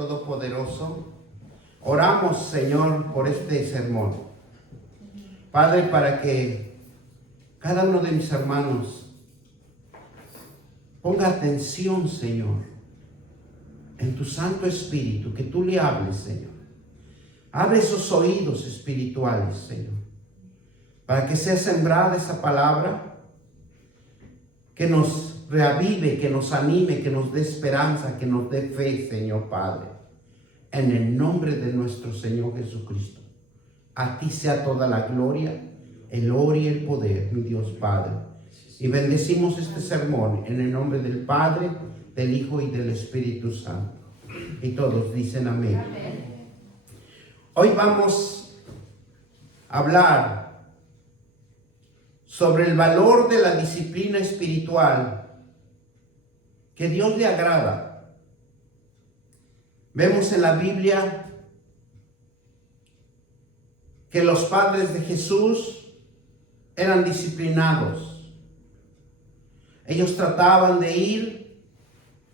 Todopoderoso, oramos, Señor, por este sermón. Padre, para que cada uno de mis hermanos ponga atención, Señor, en tu Santo Espíritu, que tú le hables, Señor. Abre esos oídos espirituales, Señor, para que sea sembrada esa palabra, que nos reavive, que nos anime, que nos dé esperanza, que nos dé fe, Señor Padre. En el nombre de nuestro Señor Jesucristo. A ti sea toda la gloria, el honor y el poder, mi Dios Padre. Y bendecimos este sermón en el nombre del Padre, del Hijo y del Espíritu Santo. Y todos dicen amén. Amén. Hoy vamos a hablar sobre el valor de la disciplina espiritual que Dios le agrada. Vemos en la Biblia que los padres de Jesús eran disciplinados. Ellos trataban de ir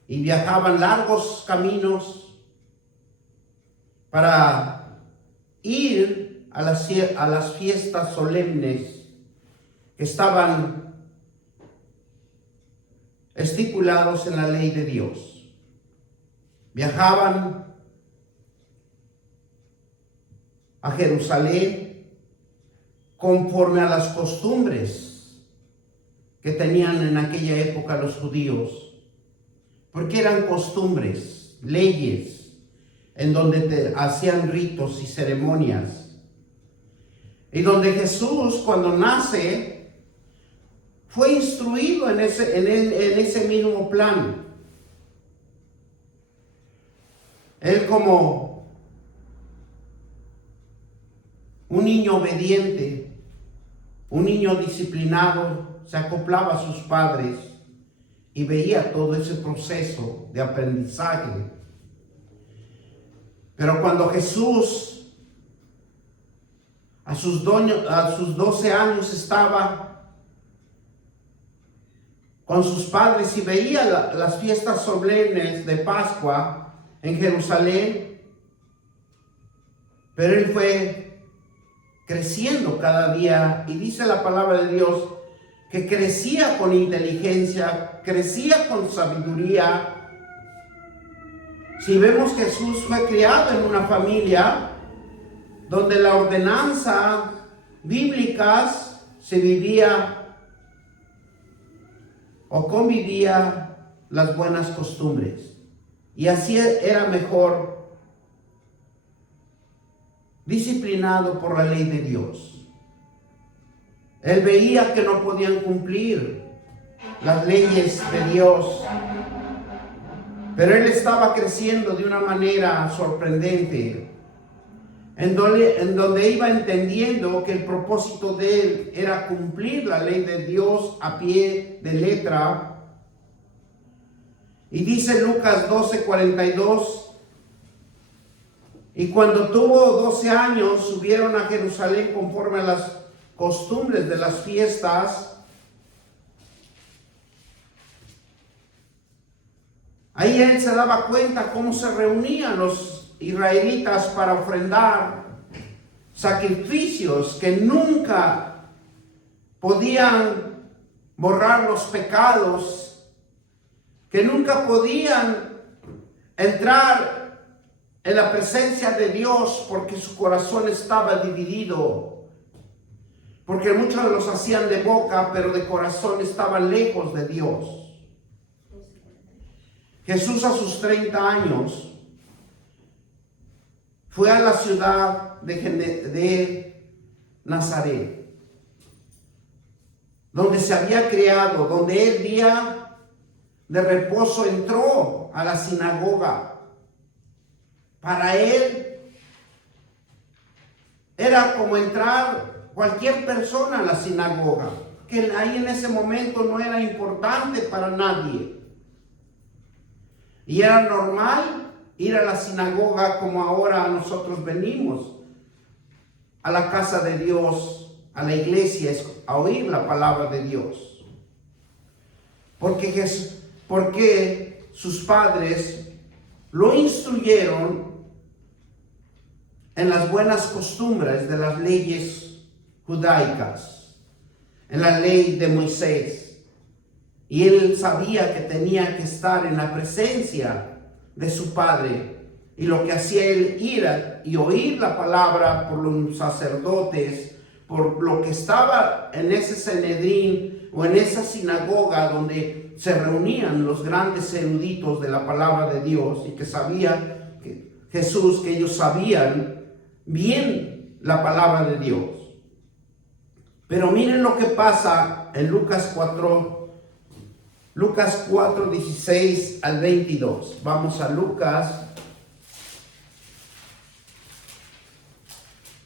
y viajaban largos caminos para ir a las fiestas solemnes que estaban estipulados en la ley de Dios. Viajaban a Jerusalén conforme a las costumbres que tenían en aquella época los judíos, porque eran costumbres, leyes, en donde hacían ritos y ceremonias, y donde Jesús, cuando nace, fue instruido en ese mismo plan. Él, como un niño obediente, un niño disciplinado, se acoplaba a sus padres y veía todo ese proceso de aprendizaje. Pero cuando Jesús a sus 12 años estaba con sus padres y veía las fiestas solemnes de Pascua en Jerusalén, pero él fue creciendo cada día, y dice la palabra de Dios que crecía con inteligencia, crecía con sabiduría. Si vemos que Jesús fue criado en una familia donde la ordenanza bíblicas se vivía o convivía las buenas costumbres, y así era mejor disciplinado por la ley de Dios. Él veía que no podían cumplir las leyes de Dios, pero él estaba creciendo de una manera sorprendente, en donde iba entendiendo que el propósito de él era cumplir la ley de Dios a pie de letra. Y dice Lucas 12:42, y cuando tuvo 12 años, subieron a Jerusalén conforme a las costumbres de las fiestas. Ahí él se daba cuenta cómo se reunían los israelitas para ofrendar sacrificios que nunca podían borrar los pecados, que nunca podían entrar en la presencia de Dios porque su corazón estaba dividido, porque muchos los hacían de boca, pero de corazón estaban lejos de Dios. Jesús, a sus 30 años, fue a la ciudad de Nazaret, donde se había criado, donde el día de reposo entró a la sinagoga. Para él era como entrar cualquier persona a la sinagoga, que ahí en ese momento no era importante para nadie. Y era normal ir a la sinagoga como ahora nosotros venimos a la casa de Dios, a la iglesia, a oír la palabra de Dios. Porque sus padres lo instruyeron en las buenas costumbres de las leyes judaicas, en la ley de Moisés. Y él sabía que tenía que estar en la presencia de su padre. Y lo que hacía él ir y oír la palabra por los sacerdotes, por lo que estaba en ese Sanedrín o en esa sinagoga donde se reunían los grandes eruditos de la palabra de Dios y que sabía que Jesús, que ellos sabían bien la palabra de Dios. Pero miren lo que pasa en Lucas 4, 16 al 22. Vamos a Lucas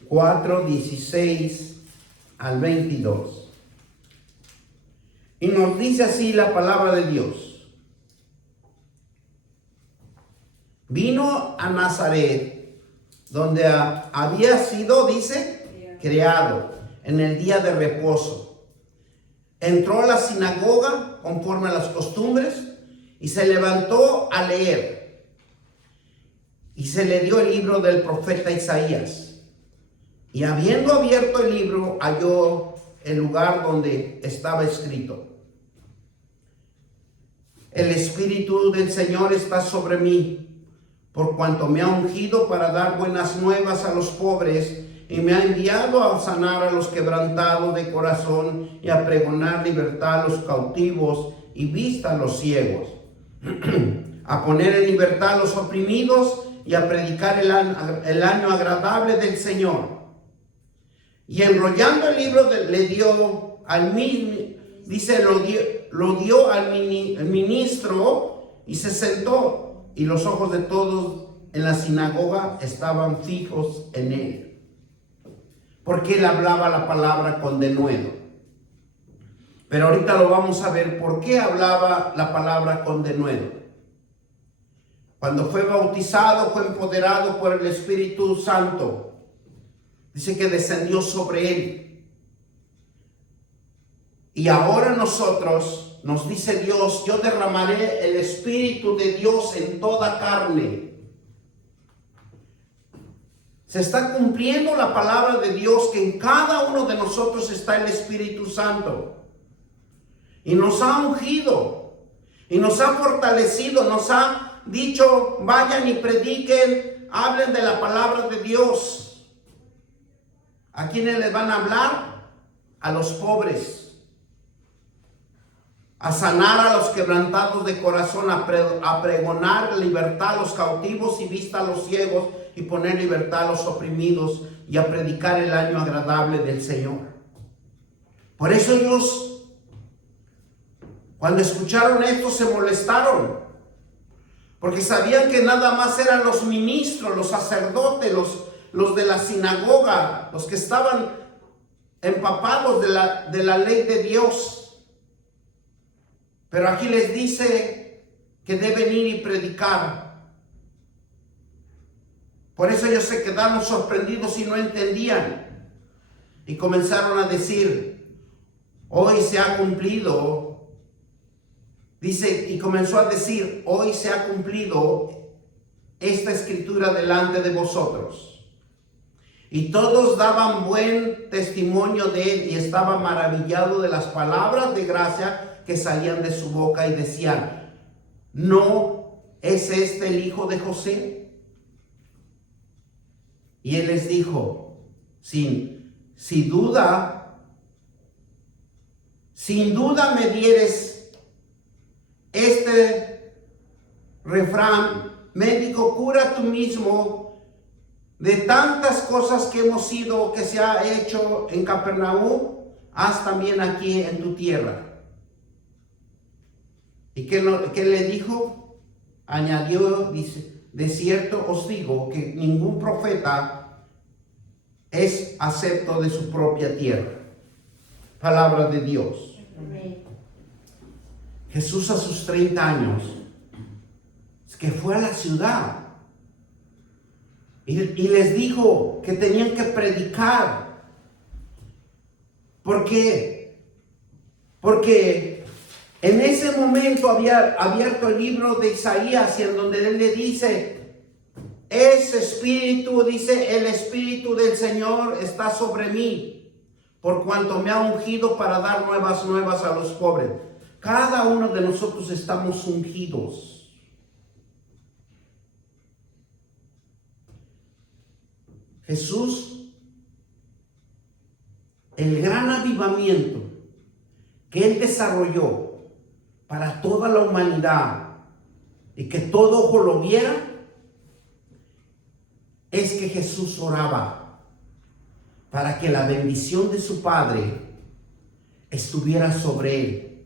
4, 16 al 22. Y nos dice así la palabra de Dios. Vino a Nazaret, donde había sido, dice, criado, en el día de reposo. Entró a la sinagoga conforme a las costumbres y se levantó a leer. Y se le dio el libro del profeta Isaías. Y habiendo abierto el libro, halló el lugar donde estaba escrito: el Espíritu del Señor está sobre mí, por cuanto me ha ungido para dar buenas nuevas a los pobres, y me ha enviado a sanar a los quebrantados de corazón y a pregonar libertad a los cautivos y vista a los ciegos, a poner en libertad a los oprimidos y a predicar el año agradable del Señor. Y enrollando el libro le dio al dice, lo dio al ministro y se sentó, y los ojos de todos en la sinagoga estaban fijos en él, porque él hablaba la palabra con denuedo. Pero ahorita lo vamos a ver por qué hablaba la palabra con denuedo. Cuando fue bautizado, fue empoderado por el Espíritu Santo. Dice que descendió sobre él. Y ahora nosotros, nos dice Dios, yo derramaré el Espíritu de Dios en toda carne. Se está cumpliendo la palabra de Dios, que en cada uno de nosotros está el Espíritu Santo. Y nos ha ungido, y nos ha fortalecido, nos ha dicho, vayan y prediquen, hablen de la palabra de Dios. ¿A quiénes les van a hablar? A los pobres, a sanar a los quebrantados de corazón, a pregonar libertad a los cautivos y vista a los ciegos, y poner libertad a los oprimidos, y a predicar el año agradable del Señor. Por eso ellos, cuando escucharon esto, se molestaron, porque sabían que nada más eran los ministros, los sacerdotes, los de la sinagoga, los que estaban empapados de la ley de Dios. Pero aquí les dice que deben ir y predicar. Por eso ellos se quedaron sorprendidos y no entendían. Y comenzaron a decir, hoy se ha cumplido. Dice, y comenzó a decir, hoy se ha cumplido esta escritura delante de vosotros. Y todos daban buen testimonio de él, y estaba maravillado de las palabras de gracia que salían de su boca, y decían, ¿no es este el hijo de José? Y él les dijo, sin duda me dieres este refrán, médico, cura tú mismo. De tantas cosas que que se ha hecho en Capernaum, haz también aquí en tu tierra. ¿Y qué le dijo? Añadió, dice, de cierto os digo que ningún profeta es acepto de su propia tierra. Palabra de Dios. Amén. Jesús a sus 30 años, es que fue a la ciudad. Y les dijo que tenían que predicar. ¿Por qué? Porque En ese momento había abierto el libro de Isaías y en donde él le dice, ese espíritu, dice, el espíritu del Señor está sobre mí, por cuanto me ha ungido para dar nuevas a los pobres. Cada uno de nosotros estamos ungidos. Jesús, el gran avivamiento que él desarrolló para toda la humanidad y que todo ojo lo viera, es que Jesús oraba para que la bendición de su Padre estuviera sobre él,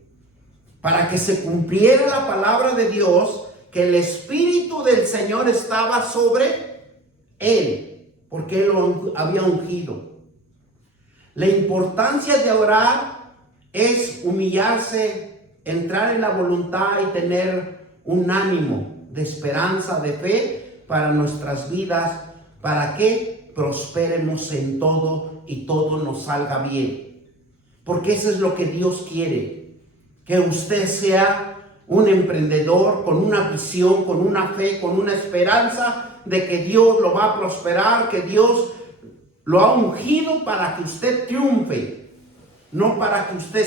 para que se cumpliera la palabra de Dios, que el Espíritu del Señor estaba sobre él, porque él lo había ungido. La importancia de orar es humillarse, entrar en la voluntad y tener un ánimo de esperanza, de fe para nuestras vidas, para que prosperemos en todo y todo nos salga bien. Porque eso es lo que Dios quiere, que usted sea un emprendedor con una visión, con una fe, con una esperanza de que Dios lo va a prosperar, que Dios lo ha ungido para que usted triunfe, no para que usted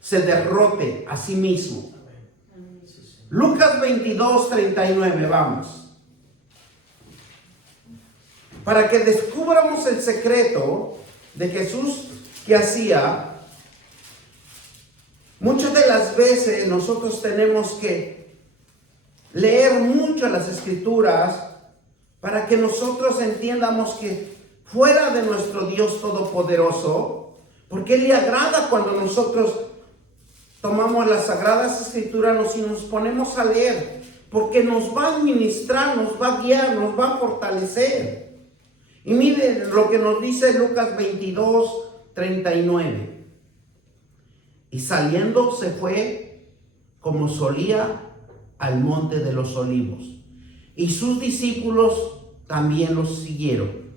se derrote a sí mismo. Lucas 22:39, vamos. Para que descubramos el secreto de Jesús que hacía. Muchas de las veces nosotros tenemos que leer mucho las Escrituras para que nosotros entiendamos que fuera de nuestro Dios Todopoderoso, porque Él le agrada cuando nosotros tomamos las Sagradas Escrituras y nos ponemos a leer, porque nos va a administrar, nos va a guiar, nos va a fortalecer. Y miren lo que nos dice Lucas 22:39. Y saliendo se fue como solía al monte de los olivos, y sus discípulos también los siguieron.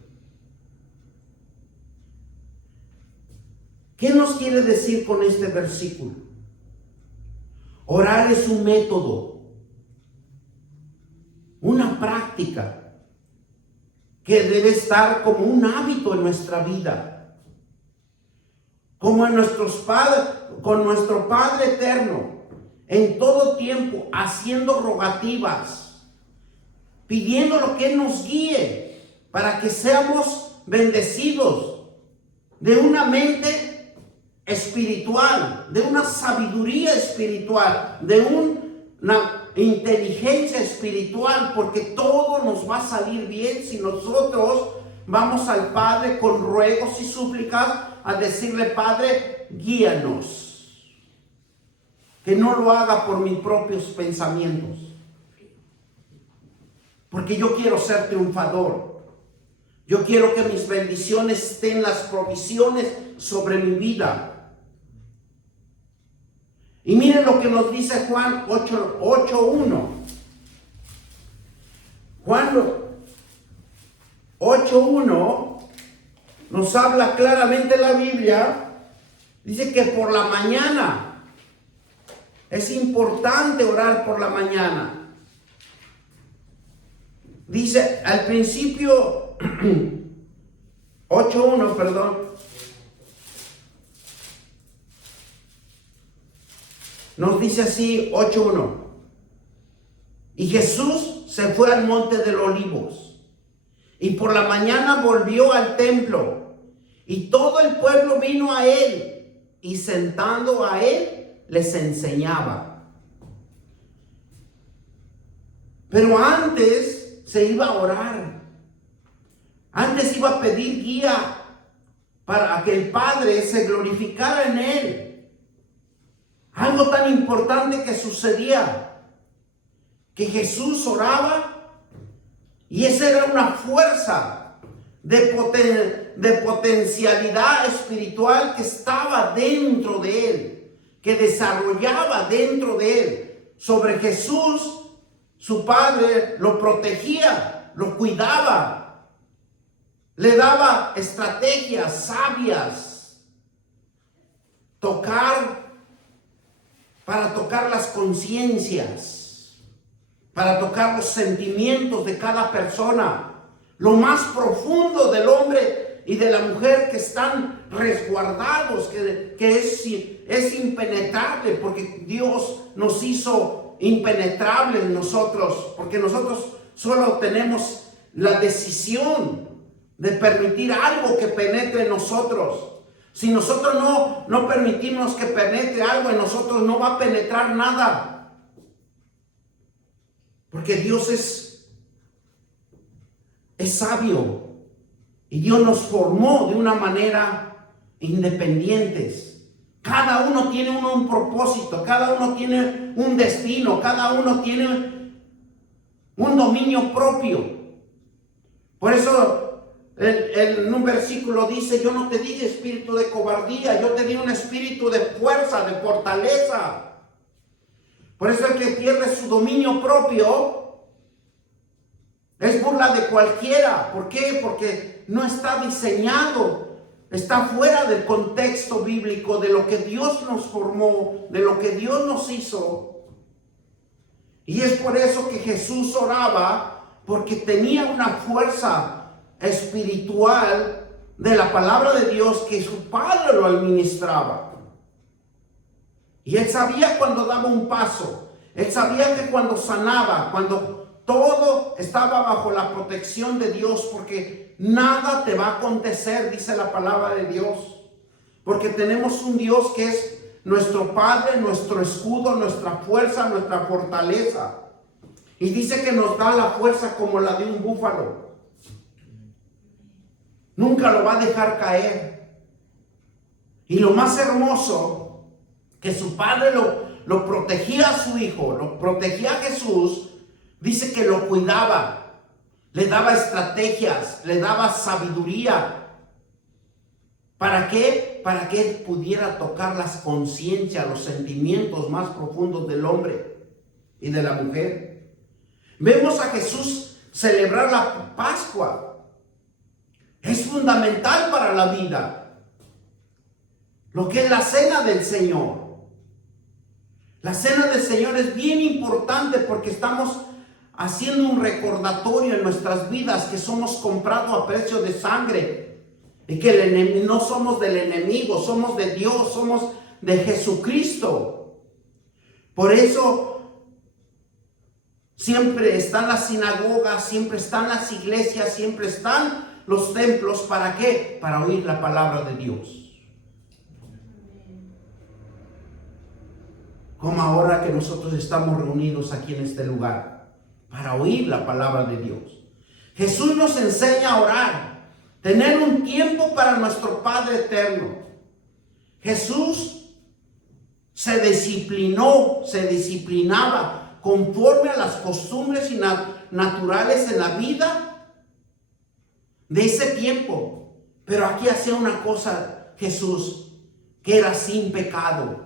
¿Qué nos quiere decir con este versículo? Orar es un método, una práctica que debe estar como un hábito en nuestra vida, como en nuestros padres, con nuestro Padre eterno, en todo tiempo haciendo rogativas, pidiendo lo que Él nos guíe para que seamos bendecidos de una mente espiritual, de una sabiduría espiritual, de una inteligencia espiritual, porque todo nos va a salir bien si nosotros vamos al Padre con ruegos y súplicas a decirle: Padre, guíanos, que no lo haga por mis propios pensamientos, porque yo quiero ser triunfador. Yo quiero que mis bendiciones estén, las provisiones sobre mi vida. Y miren lo que nos dice Juan 8:1. Juan 8:1 nos habla claramente la Biblia. Dice que por la mañana es importante orar por la mañana. Dice al principio 8:1, perdón. Nos dice así 8:1. Y Jesús se fue al monte de los olivos, y por la mañana volvió al templo, y todo el pueblo vino a él, y sentando a él les enseñaba. Pero antes se iba a orar, antes iba a pedir guía para que el Padre se glorificara en él. Algo tan importante que sucedía, que Jesús oraba, y esa era una fuerza de potencialidad espiritual que estaba dentro de él, que desarrollaba dentro de él. Sobre Jesús, su Padre lo protegía, lo cuidaba, le daba estrategias sabias, tocar para tocar las conciencias, para tocar los sentimientos de cada persona, lo más profundo del hombre y de la mujer, que están resguardados, que es impenetrable, porque Dios nos hizo impenetrables nosotros, porque nosotros solo tenemos la decisión de permitir algo que penetre en nosotros. Si nosotros no permitimos que penetre algo en nosotros, no va a penetrar nada. Porque Dios es sabio. Y Dios nos formó de una manera independientes. Cada uno tiene un propósito, cada uno tiene un destino, cada uno tiene un dominio propio. Por eso en un versículo dice: yo no te di espíritu de cobardía, yo te di un espíritu de fuerza, de fortaleza. Por eso el que pierde su dominio propio es burla de cualquiera. ¿Por qué? Porque no está diseñado, está fuera del contexto bíblico de lo que Dios nos formó, de lo que Dios nos hizo. Y es por eso que Jesús oraba, porque tenía una fuerza espiritual de la palabra de Dios que su Padre lo administraba. Y él sabía cuando daba un paso, él sabía que cuando sanaba, cuando todo estaba bajo la protección de Dios, porque nada te va a acontecer, dice la palabra de Dios, porque tenemos un Dios que es nuestro Padre, nuestro escudo, nuestra fuerza, nuestra fortaleza. Y dice que nos da la fuerza como la de un búfalo. Nunca lo va a dejar caer. Y lo más hermoso, que su padre lo protegía a su hijo, lo protegía a Jesús. Dice que lo cuidaba, le daba estrategias, le daba sabiduría. ¿Para qué? Para que él pudiera tocar las conciencias, los sentimientos más profundos del hombre y de la mujer. Vemos a Jesús celebrar la Pascua. Es fundamental para la vida. Lo que es la cena del Señor. La cena del Señor es bien importante porque estamos haciendo un recordatorio en nuestras vidas que somos comprados a precio de sangre. Y que no somos del enemigo, somos de Dios, somos de Jesucristo. Por eso siempre están las sinagogas, siempre están las iglesias, siempre están los templos. ¿Para qué? Para oír la palabra de Dios. Como ahora que nosotros estamos reunidos aquí en este lugar, para oír la palabra de Dios. Jesús nos enseña a orar, tener un tiempo para nuestro Padre eterno. Jesús se disciplinaba conforme a las costumbres naturales en la vida de ese tiempo. Pero aquí hacía una cosa Jesús, que era sin pecado.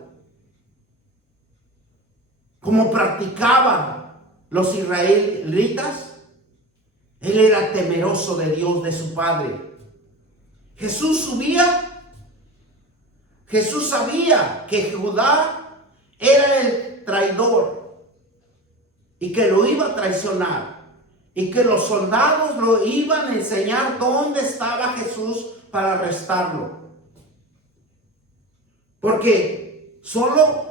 Como practicaban los israelitas, él era temeroso de Dios, de su Padre. Jesús subía. Jesús sabía que Judá era el traidor y que lo iba a traicionar, y que los soldados lo iban a enseñar dónde estaba Jesús para arrestarlo. Porque solo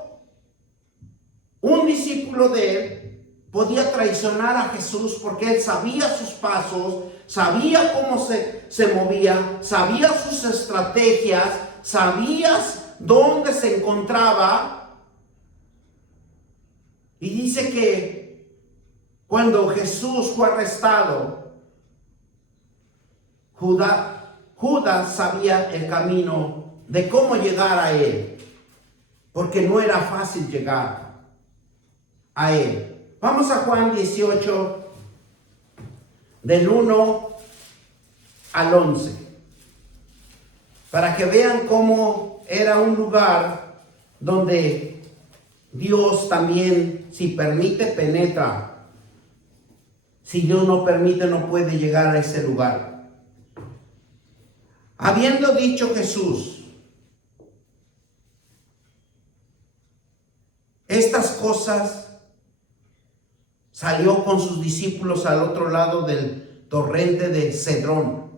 un discípulo de él podía traicionar a Jesús, porque él sabía sus pasos, sabía cómo se movía, sabía sus estrategias, sabías dónde se encontraba. Y dice que cuando Jesús fue arrestado, Judas sabía el camino de cómo llegar a él, porque no era fácil llegar a él. Vamos a Juan 18, del 1 al 11, para que vean cómo era un lugar donde Dios también, si permite, penetra. Si Dios no permite, no puede llegar a ese lugar. Habiendo dicho Jesús: estas cosas, salió con sus discípulos al otro lado del torrente de Cedrón,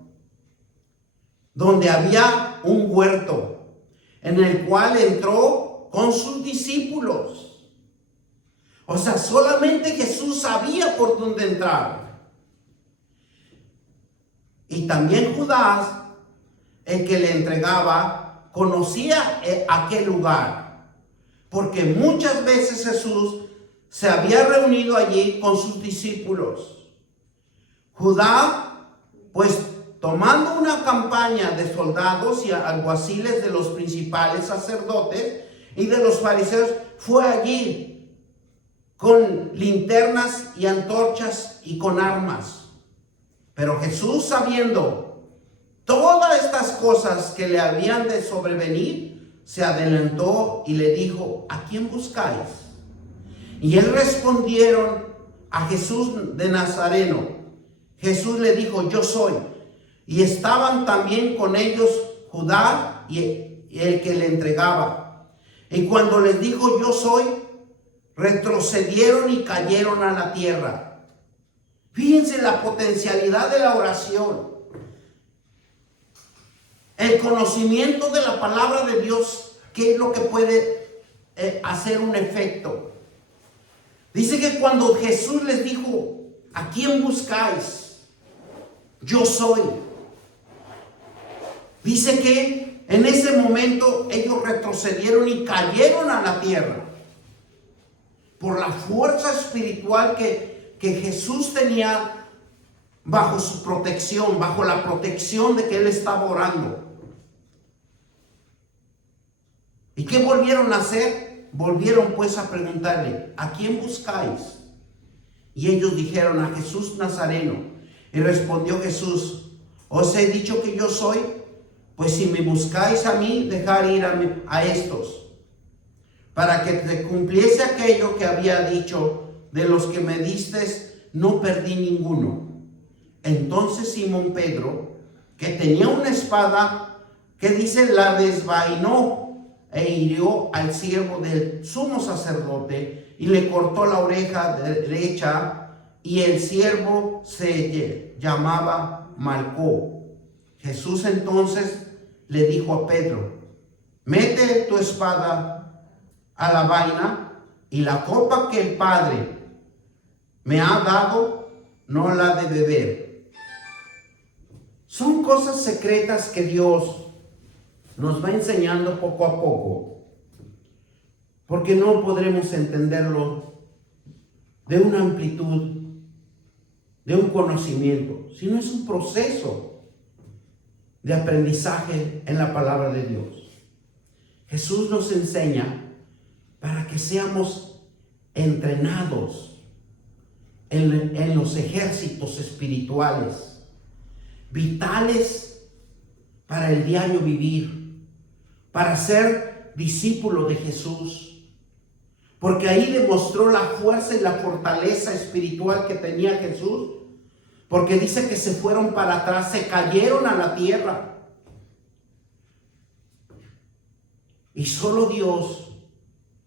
donde había un huerto, en el cual entró con sus discípulos. O sea, solamente Jesús sabía por dónde entrar. Y también Judas, el que le entregaba, conocía aquel lugar, porque muchas veces Jesús se había reunido allí con sus discípulos. Judá, pues tomando una campaña de soldados y alguaciles de los principales sacerdotes y de los fariseos, fue allí con linternas y antorchas y con armas. Pero Jesús, sabiendo todas estas cosas que le habían de sobrevenir, se adelantó y le dijo: ¿a quién buscáis? Y él respondieron: a Jesús de Nazareno. Jesús le dijo: yo soy. Y estaban también con ellos Judá y el que le entregaba. Y cuando les dijo: yo soy, retrocedieron y cayeron a la tierra. Fíjense la potencialidad de la oración. El conocimiento de la palabra de Dios, ¿qué es lo que puede hacer un efecto? Dice que cuando Jesús les dijo: ¿a quién buscáis? Yo soy. Dice que en ese momento ellos retrocedieron y cayeron a la tierra por la fuerza espiritual que Jesús tenía bajo su protección, bajo la protección de que él estaba orando. ¿Y qué volvieron a hacer? Volvieron pues a preguntarle: ¿a quién buscáis? Y ellos dijeron: a Jesús Nazareno. Y respondió Jesús: os he dicho que yo soy. Pues si me buscáis a mí, dejad ir a estos, para que te cumpliese aquello que había dicho: de los que me distes, no perdí ninguno. Entonces Simón Pedro, que tenía una espada, que dice, la desvainó e hirió al siervo del sumo sacerdote y le cortó la oreja derecha, y el siervo se llamaba Malco. Jesús entonces le dijo a Pedro: mete tu espada a la vaina, y la copa que el Padre me ha dado no la de beber. Son cosas secretas que Dios nos va enseñando poco a poco, porque no podremos entenderlo de una amplitud, de un conocimiento, sino es un proceso de aprendizaje en la palabra de Dios. Jesús nos enseña para que seamos entrenados en los ejércitos espirituales, vitales para el diario vivir, para ser discípulo de Jesús, porque ahí demostró la fuerza y la fortaleza espiritual que tenía Jesús, porque dice que se fueron para atrás, se cayeron a la tierra, y solo Dios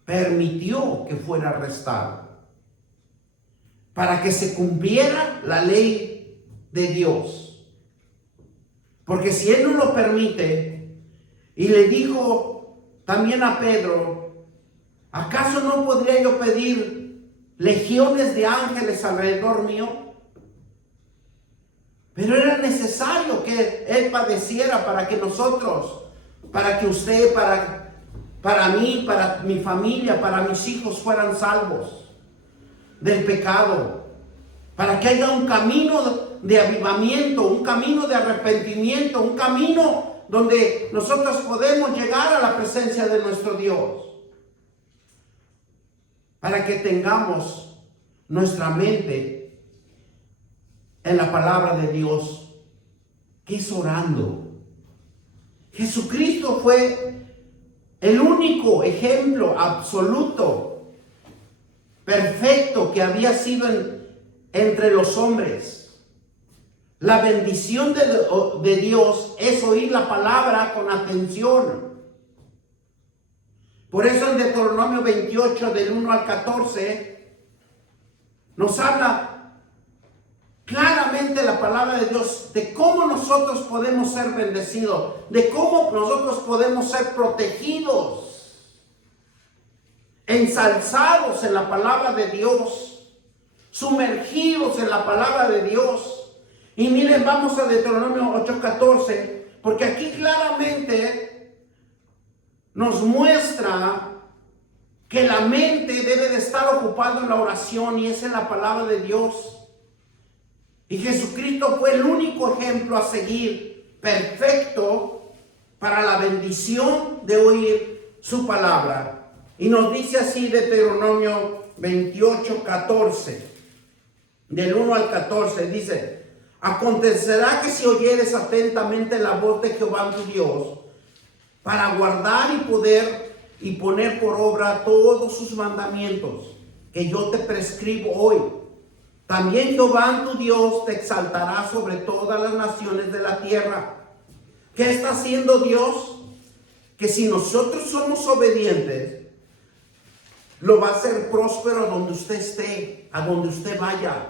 permitió que fuera arrestado para que se cumpliera la ley de Dios. Porque si Él no lo permite, y le dijo también a Pedro: ¿acaso no podría yo pedir legiones de ángeles alrededor mío? Pero era necesario que Él padeciera para que nosotros, para que usted, para mí, para mi familia, para mis hijos fueran salvos del pecado, para que haya un camino de avivamiento, un camino de arrepentimiento, un camino donde nosotros podemos llegar a la presencia de nuestro Dios, para que tengamos nuestra mente en la palabra de Dios, que es orando. Jesucristo fue el único ejemplo absoluto, perfecto, que había sido entre los hombres. La bendición de Dios es oír la palabra con atención. Por eso en Deuteronomio 28, del 1 al 14, nos habla claramente la palabra de Dios de cómo nosotros podemos ser bendecidos, de cómo nosotros podemos ser protegidos, ensalzados en la palabra de Dios, sumergidos en la palabra de Dios. Y miren, vamos a Deuteronomio 8:14, porque aquí claramente nos muestra que la mente debe de estar ocupada en la oración, y es en la palabra de Dios. Y Jesucristo fue el único ejemplo a seguir, perfecto, para la bendición de oír su palabra. Y nos dice así Deuteronomio 28:14, del 1 al 14, dice: acontecerá que si oyeres atentamente la voz de Jehová tu Dios, para guardar y poner por obra todos sus mandamientos que yo te prescribo hoy, también Jehová tu Dios te exaltará sobre todas las naciones de la tierra. ¿Qué está haciendo Dios? Que si nosotros somos obedientes, lo va a hacer próspero a donde usted esté, a donde usted vaya.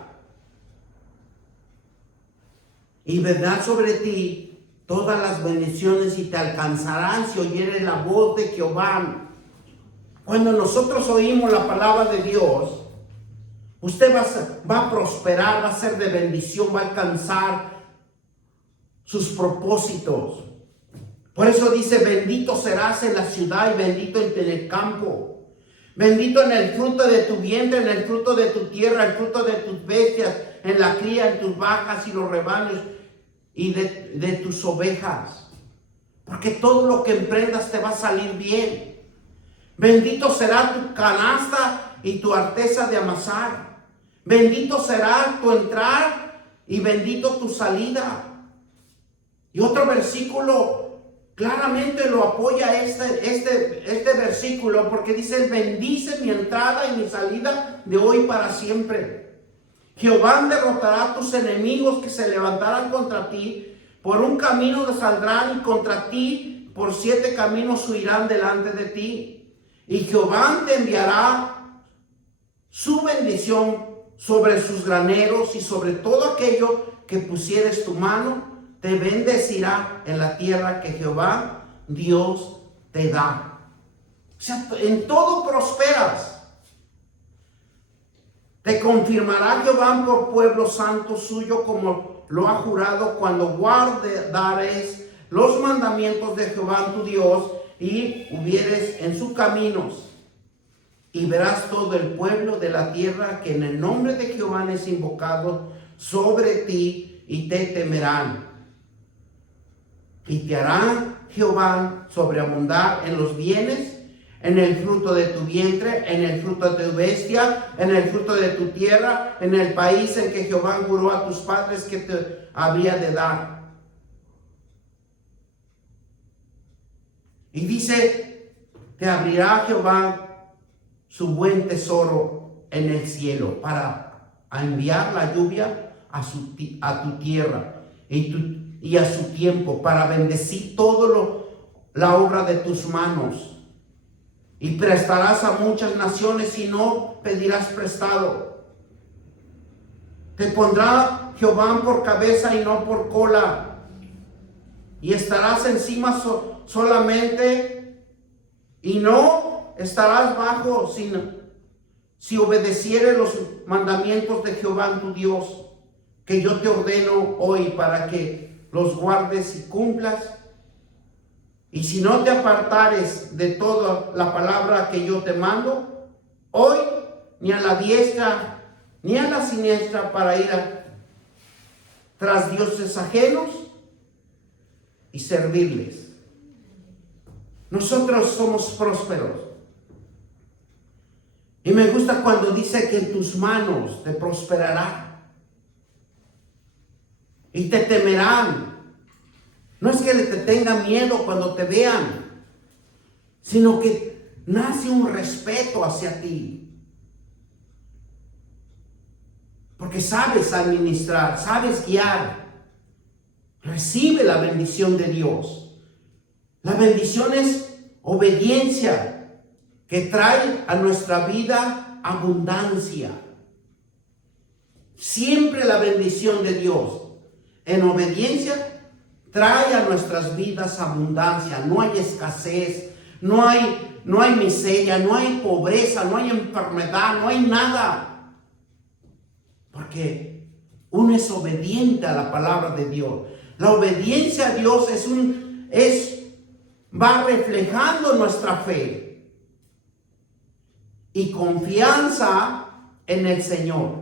Y vendrán sobre ti todas las bendiciones y te alcanzarán si oyeres la voz de Jehová. Cuando nosotros oímos la palabra de Dios, usted va a prosperar, va a ser de bendición, va a alcanzar sus propósitos. Por eso dice: bendito serás en la ciudad y bendito en el campo. Bendito en el fruto de tu vientre, en el fruto de tu tierra, el fruto de tus bestias, en la cría, en tus vacas y los rebaños y de tus ovejas. Porque todo lo que emprendas te va a salir bien. Bendito será tu canasta y tu arteza de amasar. Bendito será tu entrar y bendito tu salida. Y otro versículo claramente lo apoya este versículo, porque dice: bendice mi entrada y mi salida de hoy para siempre. Jehová derrotará a tus enemigos que se levantarán contra ti. Por un camino saldrán y contra ti por 7 caminos huirán delante de ti. Y Jehová te enviará su bendición sobre sus graneros y sobre todo aquello que pusieres tu mano, te bendecirá en la tierra que Jehová Dios te da. O sea, en todo prosperas. Te confirmará Jehová por pueblo santo suyo, como lo ha jurado, cuando guardares los mandamientos de Jehová tu Dios y hubieres en sus caminos. Y verás todo el pueblo de la tierra que en el nombre de Jehová es invocado sobre ti, y te temerán. Y te hará Jehová sobreabundar en los bienes, en el fruto de tu vientre, en el fruto de tu bestia, en el fruto de tu tierra, en el país en que Jehová juró a tus padres que te habría de dar. Y dice: te abrirá Jehová su buen tesoro en el cielo para enviar la lluvia a tu tierra y a su tiempo, para bendecir todo la obra de tus manos. Y prestarás a muchas naciones y no pedirás prestado. Te pondrá Jehová por cabeza y no por cola. Y estarás encima solamente y no estarás bajo, si obedecieres los mandamientos de Jehová tu Dios, que yo te ordeno hoy para que los guardes y cumplas. Y si no te apartares de toda la palabra que yo te mando hoy, ni a la diestra ni a la siniestra, para ir tras dioses ajenos y servirles. Nosotros somos prósperos. Y me gusta cuando dice que en tus manos te prosperará y te temerán. No es que te tengan miedo cuando te vean, sino que nace un respeto hacia ti. Porque sabes administrar, sabes guiar. Recibe la bendición de Dios. La bendición es obediencia. que trae a nuestra vida abundancia. Siempre la bendición de Dios en obediencia trae a nuestras vidas abundancia. No hay escasez, no hay miseria, no hay pobreza, no hay enfermedad, no hay nada. Porque uno es obediente a la palabra de Dios. La obediencia a Dios va reflejando nuestra fe y confianza en el Señor.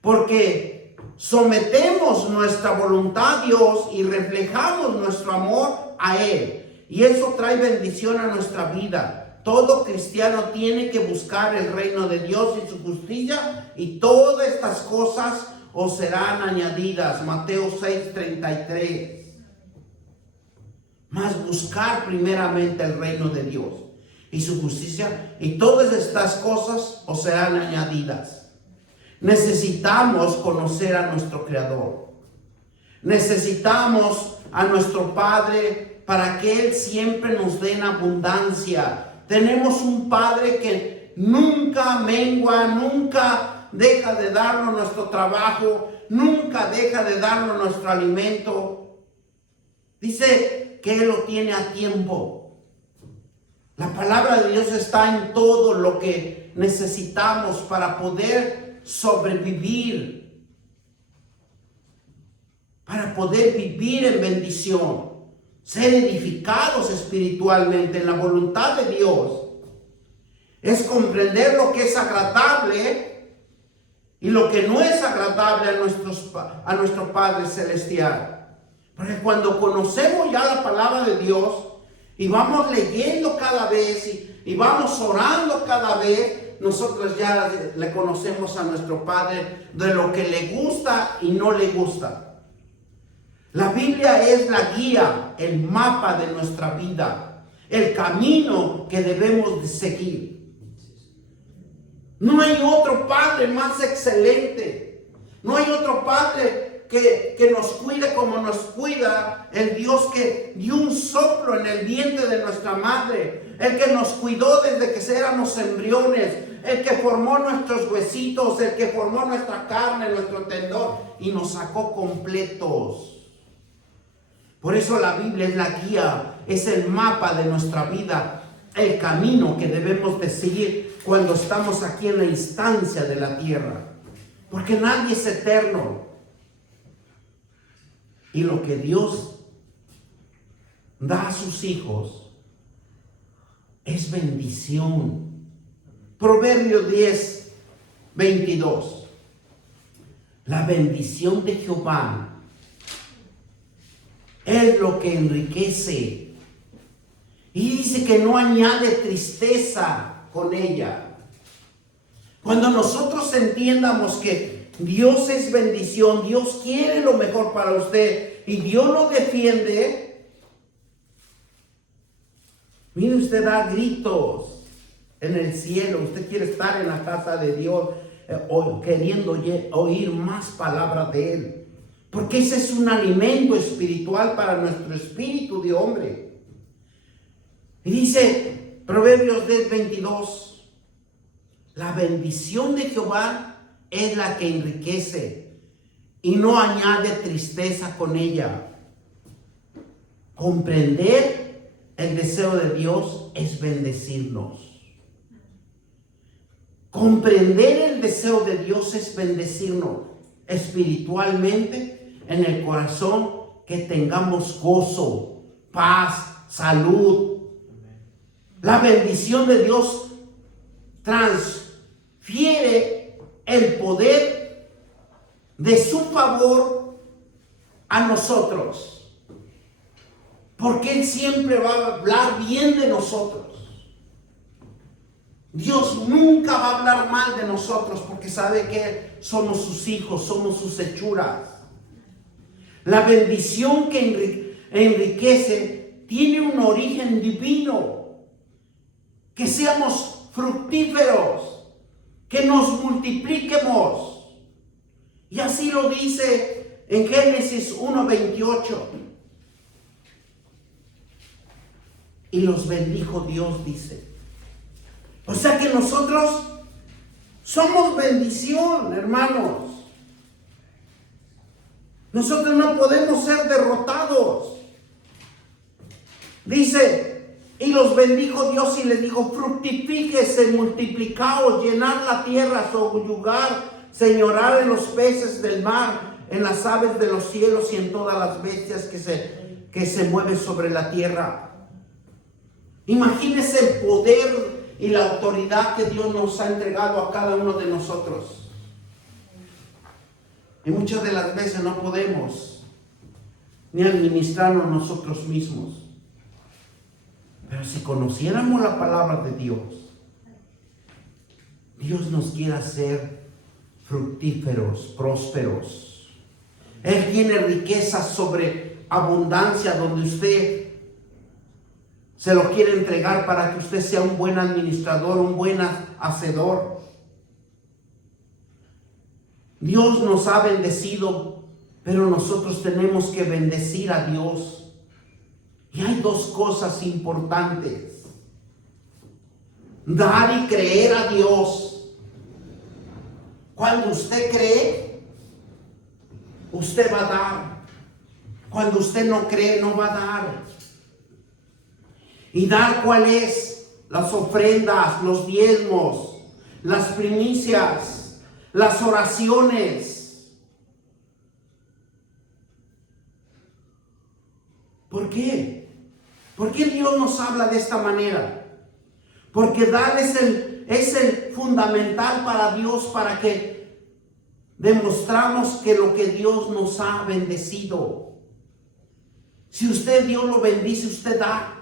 Porque sometemos nuestra voluntad a Dios y reflejamos nuestro amor a Él. Y eso trae bendición a nuestra vida. Todo cristiano tiene que buscar el reino de Dios y su justicia, y todas estas cosas os serán añadidas. Mateo 6:33. Mas buscar primeramente el reino de Dios y su justicia, y todas estas cosas os serán añadidas. Necesitamos conocer a nuestro Creador. Necesitamos a nuestro Padre para que Él siempre nos dé en abundancia. Tenemos un Padre que nunca mengua, nunca deja de darnos nuestro trabajo, nunca deja de darnos nuestro alimento. Dice que Él lo tiene a tiempo. La palabra de Dios está en todo lo que necesitamos para poder sobrevivir, para poder vivir en bendición, ser edificados espiritualmente en la voluntad de Dios. Es comprender lo que es agradable y lo que no es agradable a nuestro Padre Celestial. Porque cuando conocemos ya la palabra de Dios y vamos leyendo cada vez y vamos orando cada vez, nosotros ya le conocemos a nuestro Padre de lo que le gusta y no le gusta. La Biblia es la guía, el mapa de nuestra vida, el camino que debemos de seguir. No hay otro Padre más excelente. No hay otro Padre que nos cuide como nos cuida el Dios que dio un soplo en el vientre de nuestra madre, el que nos cuidó desde que éramos embriones, el que formó nuestros huesitos, el que formó nuestra carne, nuestro tendón, y nos sacó completos. Por eso la Biblia es la guía, es el mapa de nuestra vida, el camino que debemos de seguir cuando estamos aquí en la instancia de la tierra. Porque nadie es eterno. Y lo que Dios da a sus hijos es bendición. Proverbios 10:22. La bendición de Jehová es lo que enriquece. Y dice que no añade tristeza con ella. Cuando nosotros entiendamos que Dios es bendición, Dios quiere lo mejor para usted y Dios lo defiende, mire, usted da gritos en el cielo. Usted quiere estar en la casa de Dios queriendo oír más palabras de Él, porque ese es un alimento espiritual para nuestro espíritu de hombre. Y dice Proverbios 10:22, la bendición de Jehová es la que enriquece y no añade tristeza con ella. Comprender el deseo de Dios es bendecirnos. Comprender el deseo de Dios es bendecirnos espiritualmente en el corazón, que tengamos gozo, paz, salud. La bendición de Dios transfiere el poder de su favor a nosotros, porque Él siempre va a hablar bien de nosotros. Dios nunca va a hablar mal de nosotros, porque sabe que somos sus hijos, somos sus hechuras. La bendición que enriquece tiene un origen divino. Que seamos fructíferos, que nos multipliquemos. Y así lo dice en Génesis 1:28. Y los bendijo Dios, dice. O sea que nosotros somos bendición, hermanos. Nosotros no podemos ser derrotados. Dice, y los bendijo Dios y les dijo: fructifíquese, multiplicaos, llenad la tierra, subyugar, señorar en los peces del mar, en las aves de los cielos y en todas las bestias que se mueven sobre la tierra. Imagínese el poder y la autoridad que Dios nos ha entregado a cada uno de nosotros. Y muchas de las veces no podemos ni administrarnos nosotros mismos. Pero si conociéramos la palabra de Dios, Dios nos quiere hacer fructíferos, prósperos. Él tiene riquezas sobre abundancia donde usted se lo quiere entregar para que usted sea un buen administrador, un buen hacedor. Dios nos ha bendecido, pero nosotros tenemos que bendecir a Dios. Y hay dos cosas importantes: dar y creer a Dios. Cuando usted cree, usted va a dar. Cuando usted no cree, no va a dar. ¿Y dar cuál es? Las ofrendas, los diezmos, las primicias, las oraciones. ¿Por qué? ¿Por qué Dios nos habla de esta manera? Porque dar es el fundamental para Dios, para que demostramos que lo que Dios nos ha bendecido. Si usted, Dios lo bendice, usted da.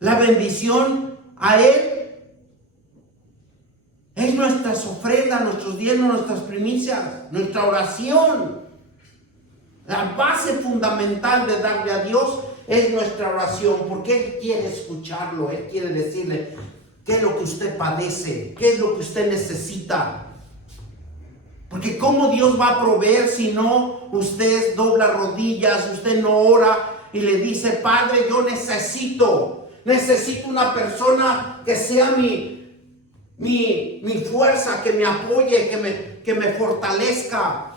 La bendición a Él es nuestras ofrendas, nuestros diezmos, nuestras primicias, nuestra oración. La base fundamental de darle a Dios es nuestra oración, porque Él quiere escucharlo. Él quiere decirle qué es lo que usted padece, qué es lo que usted necesita. Porque ¿cómo Dios va a proveer si no usted dobla rodillas, usted no ora y le dice: Padre, yo necesito una persona que sea mi fuerza, que me apoye, que me fortalezca?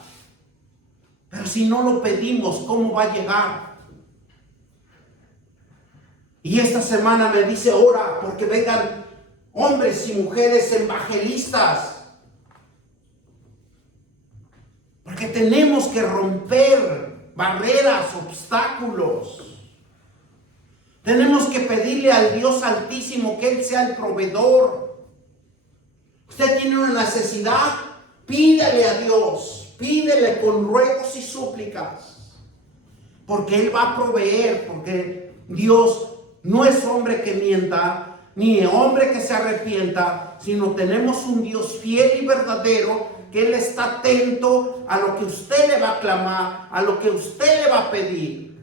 Pero si no lo pedimos, ¿cómo va a llegar? Y esta semana me dice: ora porque vengan hombres y mujeres evangelistas. Porque tenemos que romper barreras, obstáculos. Tenemos que pedirle al Dios Altísimo que Él sea el proveedor. Usted tiene una necesidad, pídele a Dios, pídele con ruegos y súplicas, porque Él va a proveer, porque Dios no es hombre que mienta, ni hombre que se arrepienta, sino tenemos un Dios fiel y verdadero, que Él está atento a lo que usted le va a clamar, a lo que usted le va a pedir.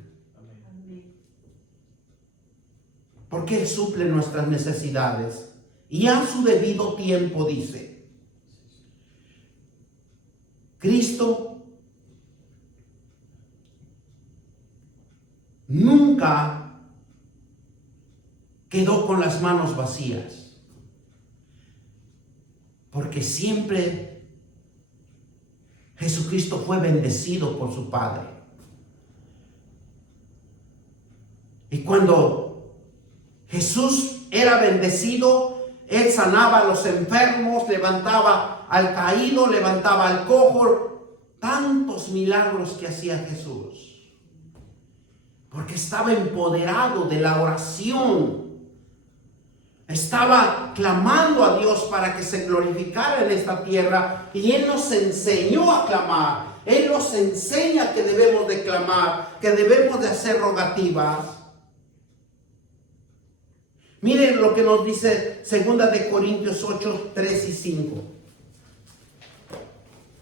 Porque Él suple nuestras necesidades y a su debido tiempo, dice. Cristo nunca quedó con las manos vacías, porque siempre Jesucristo fue bendecido por su Padre. Y cuando Jesús era bendecido, Él sanaba a los enfermos, levantaba al caído, levantaba al cojo. Tantos milagros que hacía Jesús, porque estaba empoderado de la oración. Estaba clamando a Dios para que se glorificara en esta tierra, y Él nos enseñó a clamar. Él nos enseña que debemos de clamar, que debemos de hacer rogativas. Miren lo que nos dice 2 de Corintios 8, 3 y 5.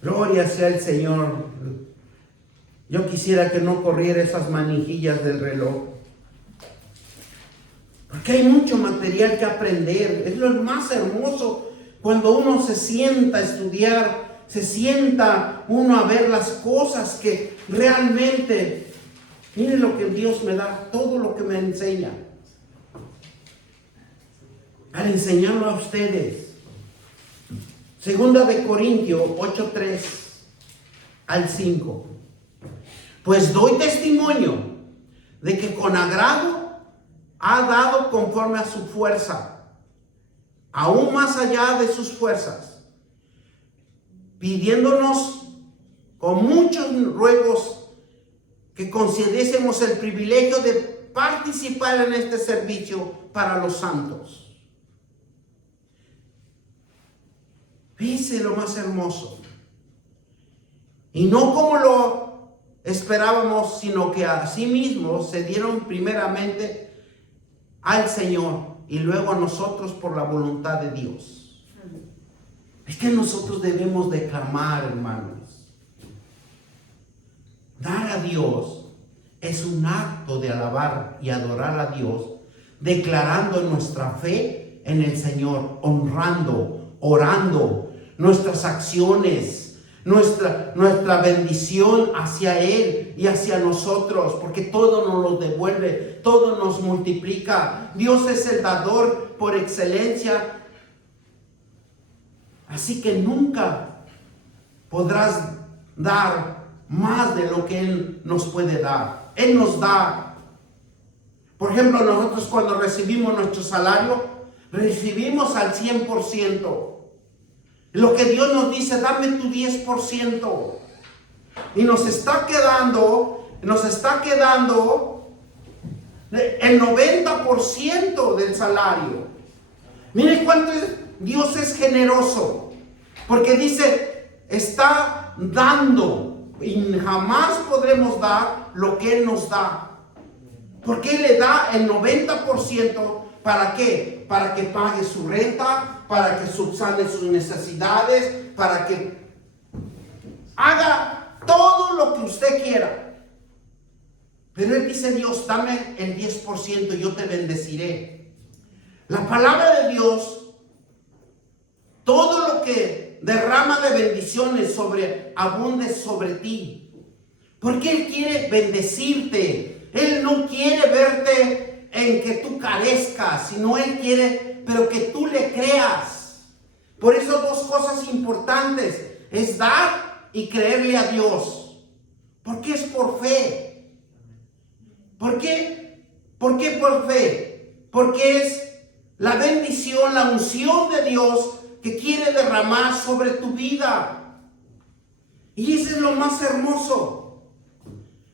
Gloria sea el Señor. Yo quisiera que no corriera esas manijillas del reloj, porque hay mucho material que aprender. Es lo más hermoso cuando uno se sienta a estudiar, se sienta uno a ver las cosas que realmente, miren lo que Dios me da, todo lo que me enseña. para enseñarlo a ustedes. Segunda de Corintios 8:3 al 5. Pues doy testimonio de que con agrado ha dado conforme a su fuerza, aún más allá de sus fuerzas, pidiéndonos con muchos ruegos que concediésemos el privilegio de participar en este servicio para los santos. Dice lo más hermoso. Y no como lo esperábamos, sino que a sí mismos se dieron primeramente al Señor y luego a nosotros por la voluntad de Dios. Es que nosotros debemos de clamar, hermanos. Dar a Dios es un acto de alabar y adorar a Dios, declarando nuestra fe en el Señor, honrando, orando, nuestras acciones, nuestra bendición hacia Él y hacia nosotros, porque todo nos lo devuelve, todo nos multiplica. Dios es el dador por excelencia. Así que nunca podrás dar más de lo que Él nos puede dar. Él nos da. Por ejemplo, nosotros cuando recibimos nuestro salario, recibimos al 100%. Lo que Dios nos dice, dame tu 10%. Y nos está quedando el 90% del salario. Miren cuánto Dios es generoso. Porque dice, está dando. Y jamás podremos dar lo que Él nos da. Porque Él le da el 90%. ¿Para qué? Para que pague su renta, para que subsane sus necesidades, para que haga todo lo que usted quiera. Pero Él dice, Dios, dame el 10% y yo te bendeciré. La palabra de Dios, todo lo que derrama de bendiciones abunde sobre ti. Porque Él quiere bendecirte. Él no quiere verte en que tú carezcas, sino Él quiere, pero que tú le creas. Por eso dos cosas importantes es dar y creerle a Dios. Porque es por fe. ¿Por qué? ¿Por qué por fe? Porque es la bendición, la unción de Dios que quiere derramar sobre tu vida. Y eso es lo más hermoso.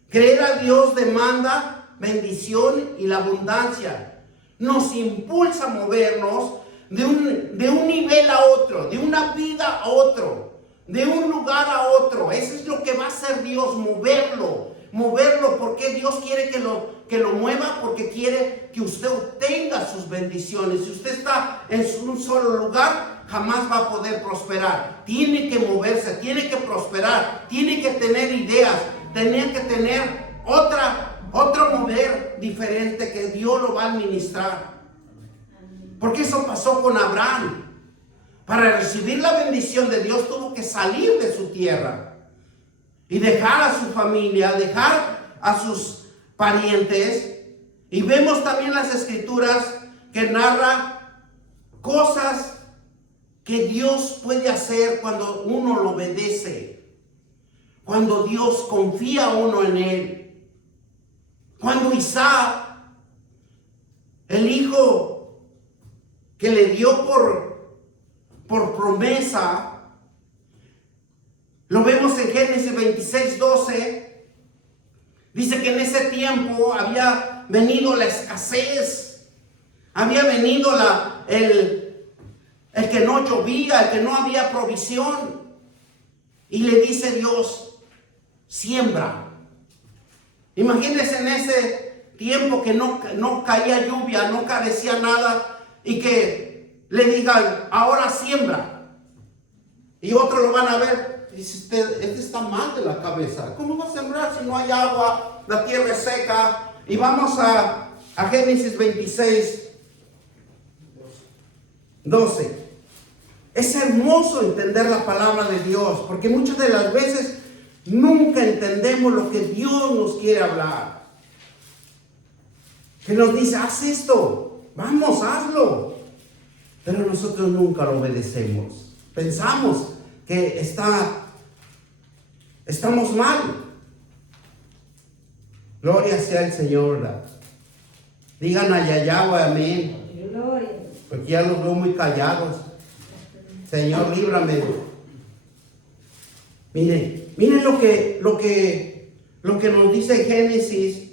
Creer a Dios demanda bendición y la abundancia. Nos impulsa a movernos de un nivel a otro, de una vida a otro, de un lugar a otro. Eso es lo que va a hacer Dios, moverlo. Porque Dios quiere que lo mueva, porque quiere que usted obtenga sus bendiciones. Si usted está en un solo lugar, jamás va a poder prosperar. Tiene que moverse, tiene que prosperar, tiene que tener ideas, tiene que tener otro mover diferente que Dios lo va a administrar. Porque eso pasó con Abraham. Para recibir la bendición de Dios tuvo que salir de su tierra y dejar a su familia, dejar a sus parientes. Y vemos también las escrituras que narra cosas que Dios puede hacer cuando uno lo obedece, cuando Dios confía a uno en Él. Cuando Isaac, el hijo que le dio por promesa, lo vemos en Génesis 26:12, dice que en ese tiempo había venido la escasez, había venido el que no llovía, el que no había provisión. Y le dice Dios, siembra. Imagínense en ese tiempo que no caía lluvia, no carecía nada, y que le digan, ahora siembra. Y otros lo van a ver, y dice, este está mal de la cabeza. ¿Cómo va a sembrar si no hay agua? La tierra es seca. Y vamos a Génesis 26:12. Es hermoso entender la palabra de Dios, porque muchas de las veces nunca entendemos lo que Dios nos quiere hablar. Que nos dice, haz esto, vamos, hazlo. Pero nosotros nunca lo obedecemos. Pensamos que estamos mal. Gloria sea el Señor. Digan ayayagua, amén. Porque ya los veo muy callados. Señor, líbrame. Miren lo que nos dice Génesis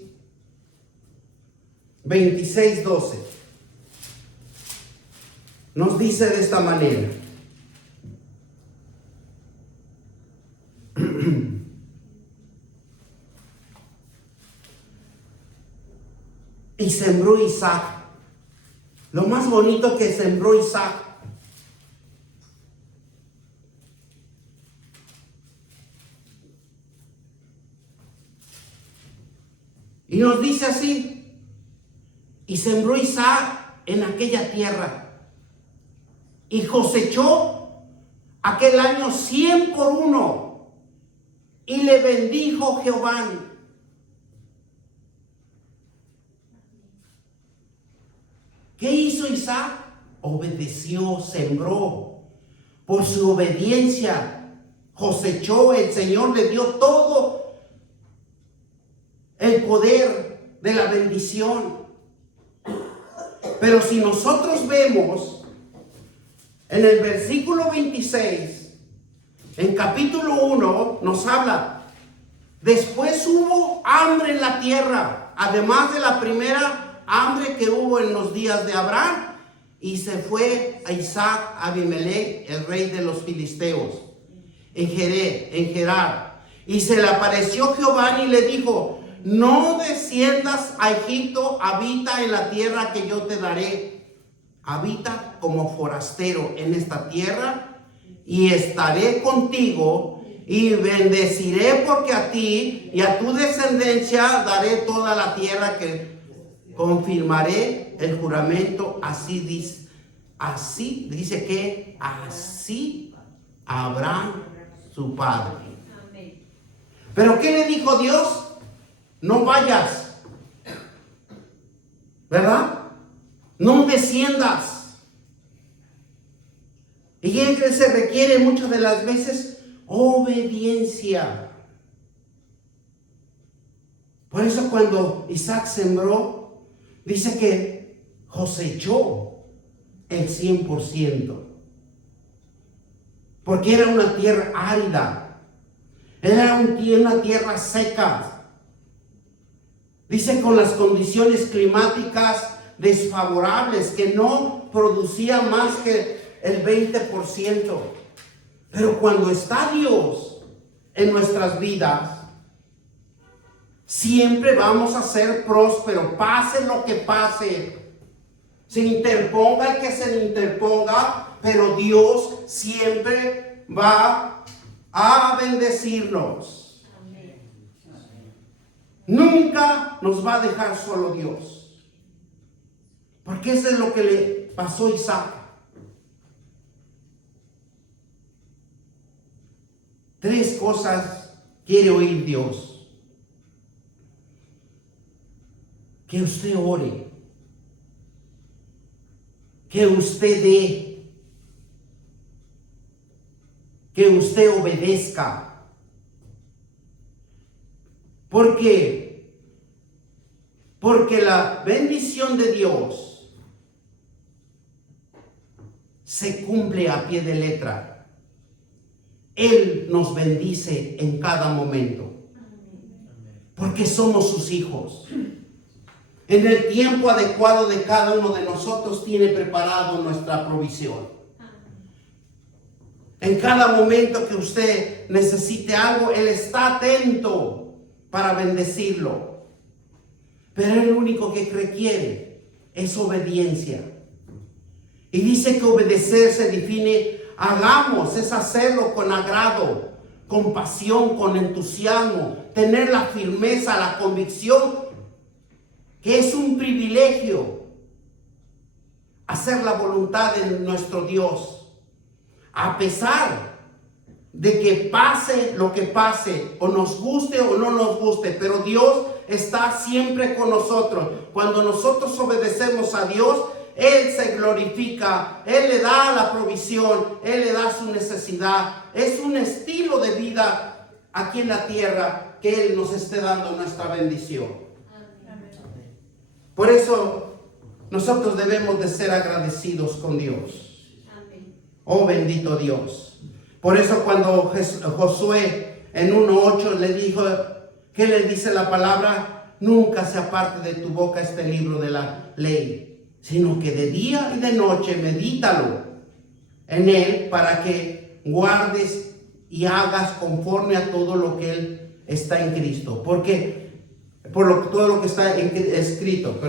26:12. Nos dice de esta manera. Y sembró Isaac. Lo más bonito que sembró Isaac. Y nos dice así. Y sembró Isaac en aquella tierra. Y cosechó aquel año 100 por 1. Y le bendijo Jehová. ¿Qué hizo Isaac? Obedeció, sembró. Por su obediencia cosechó. El Señor le dio todo el poder de la bendición. Pero si nosotros vemos en el versículo 26, en capítulo 1, nos habla, después hubo hambre en la tierra, además de la primera hambre que hubo en los días de Abraham, y se fue a Isaac a Abimelech, el rey de los filisteos, en Gerar, y se le apareció Jehová y le dijo, no desciendas a Egipto, habita en la tierra que yo te daré, habita como forastero en esta tierra, y estaré contigo, y bendeciré porque a ti y a tu descendencia daré toda la tierra que confirmaré el juramento, así dice que así Abraham su padre. Pero ¿qué le dijo Dios? No vayas, ¿verdad? No desciendas. Y en que se requiere muchas de las veces obediencia. Por eso cuando Isaac sembró, dice que cosechó el 100%. Porque era una tierra árida. Era una tierra seca. Dice con las condiciones climáticas desfavorables que no producía más que el 20%. Pero cuando está Dios en nuestras vidas, siempre vamos a ser prósperos, pase lo que pase. Se interponga el que se interponga, pero Dios siempre va a bendecirnos. Nunca nos va a dejar solo Dios. Porque eso es lo que le pasó a Isaac. 3 cosas quiere oír Dios. Que usted ore. Que usted dé. Que usted obedezca. ¿Por qué? Porque la bendición de Dios se cumple a pie de letra. Él nos bendice en cada momento. Porque somos sus hijos. En el tiempo adecuado de cada uno de nosotros tiene preparado nuestra provisión. En cada momento que usted necesite algo, Él está atento para bendecirlo. Pero el único que requiere es obediencia. Y dice que obedecer se define, hagamos, es hacerlo con agrado, con pasión, con entusiasmo, tener la firmeza, la convicción, que es un privilegio hacer la voluntad de nuestro Dios. A pesar de que pase lo que pase, o nos guste o no nos guste, pero Dios está siempre con nosotros. Cuando nosotros obedecemos a Dios, Él se glorifica, Él le da la provisión, Él le da su necesidad. Es un estilo de vida aquí en la tierra que Él nos esté dando nuestra bendición. Por eso nosotros debemos de ser agradecidos con Dios. Oh bendito Dios. Por eso cuando Josué en 1:8 le dijo, ¿qué le dice la palabra? Nunca se aparte de tu boca este libro de la ley, sino que de día y de noche medítalo en él para que guardes y hagas conforme a todo lo que él está en Cristo. Porque todo lo que está escrito,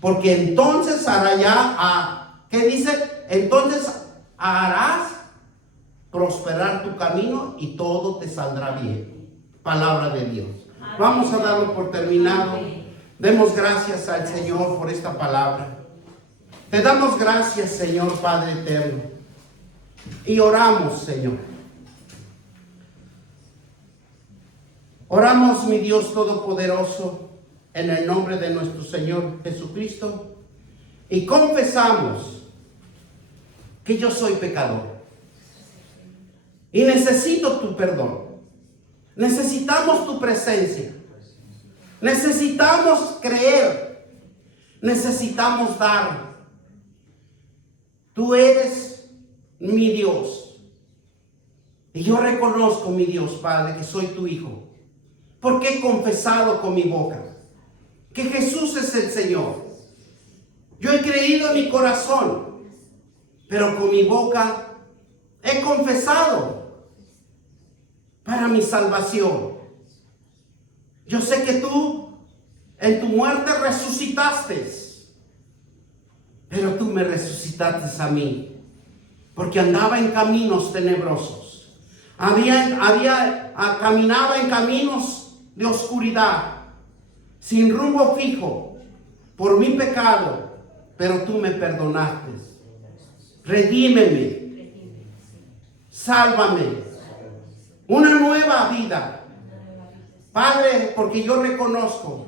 porque entonces hará ¿qué dice? Entonces harás prosperar tu camino y todo te saldrá bien. Palabra de Dios. Vamos a darlo por terminado. Demos gracias al Señor por esta palabra. Te damos gracias, Señor Padre eterno. Y oramos, Señor. Oramos, mi Dios todopoderoso, en el nombre de nuestro Señor Jesucristo. Y confesamos que yo soy pecador. Y necesito tu perdón. Necesitamos tu presencia. Necesitamos creer. Necesitamos dar. Tú eres mi Dios. Y yo reconozco, mi Dios Padre, que soy tu Hijo. Porque he confesado con mi boca que Jesús es el Señor. Yo he creído en mi corazón, pero con mi boca he confesado para mi salvación. Yo sé que tú en tu muerte resucitaste, pero tú me resucitaste a mí, porque andaba en caminos tenebrosos. Caminaba en caminos de oscuridad, sin rumbo fijo, por mi pecado, pero tú me perdonaste. Redímeme, sálvame, una nueva vida. Padre, porque yo reconozco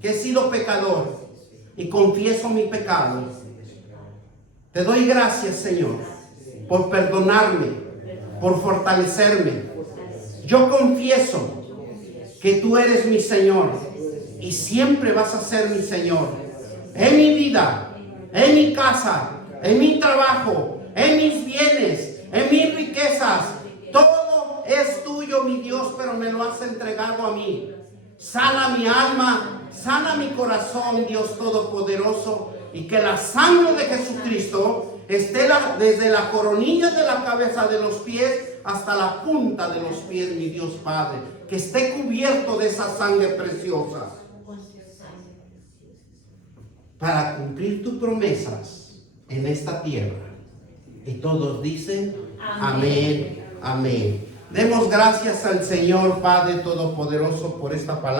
que he sido pecador y confieso mi pecado. Te doy gracias, Señor, por perdonarme, por fortalecerme. Yo confieso que tú eres mi Señor y siempre vas a ser mi Señor. En mi vida, en mi casa, en mi trabajo, en mis bienes, en mis riquezas. Todo es tuyo, mi Dios, pero me lo has entregado a mí. Sana mi alma, sana mi corazón, Dios Todopoderoso, y que la sangre de Jesucristo esté desde la coronilla de la cabeza de los pies hasta la punta de los pies, mi Dios Padre, que esté cubierto de esa sangre preciosa para cumplir tus promesas en esta tierra. Y todos dicen amén, amén. Demos gracias al Señor Padre Todopoderoso por esta palabra.